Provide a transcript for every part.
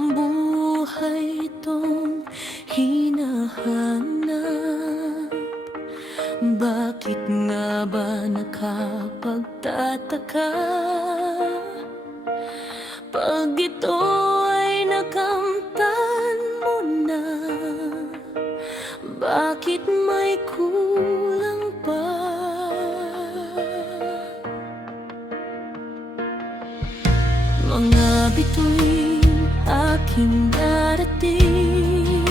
ang buhay itong hinahanap? Bakit nga ba nakapagtataka pag ito ay nakamtan mo na? Bakit may kulang pa? Mga bituin aking darating,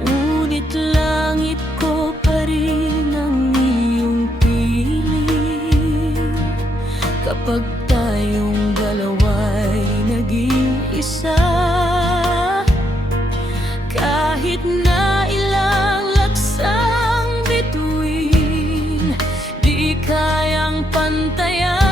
ngunit langit ko pa rin ang iyong piling. Kapag tayong dalawa'y naging isa, kahit na ilang laksang bituin, di kayang pantayan.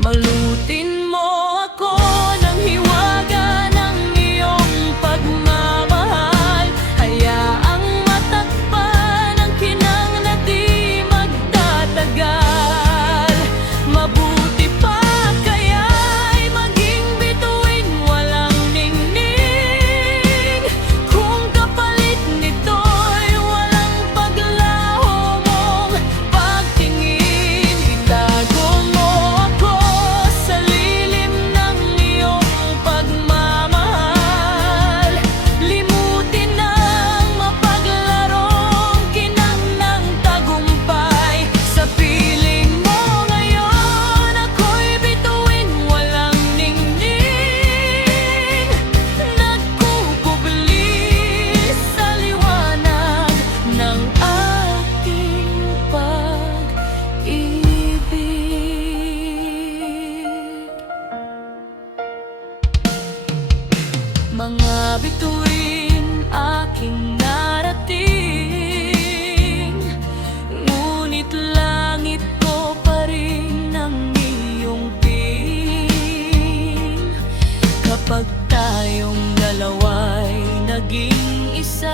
Malutin mo ako ng hiwaga ng iyong pagmamahal. Hayaang matakpan ang kinang na di magtatagal. Mabuti pa kaya'y maging bituin walang ningning, kung kapalit nito'y walang paglaho mong pagtingin. Itago mo mga bituin aking narating, ngunit langit ko pa rin ang iyong piling. Kapag tayong dalawa'y naging isa,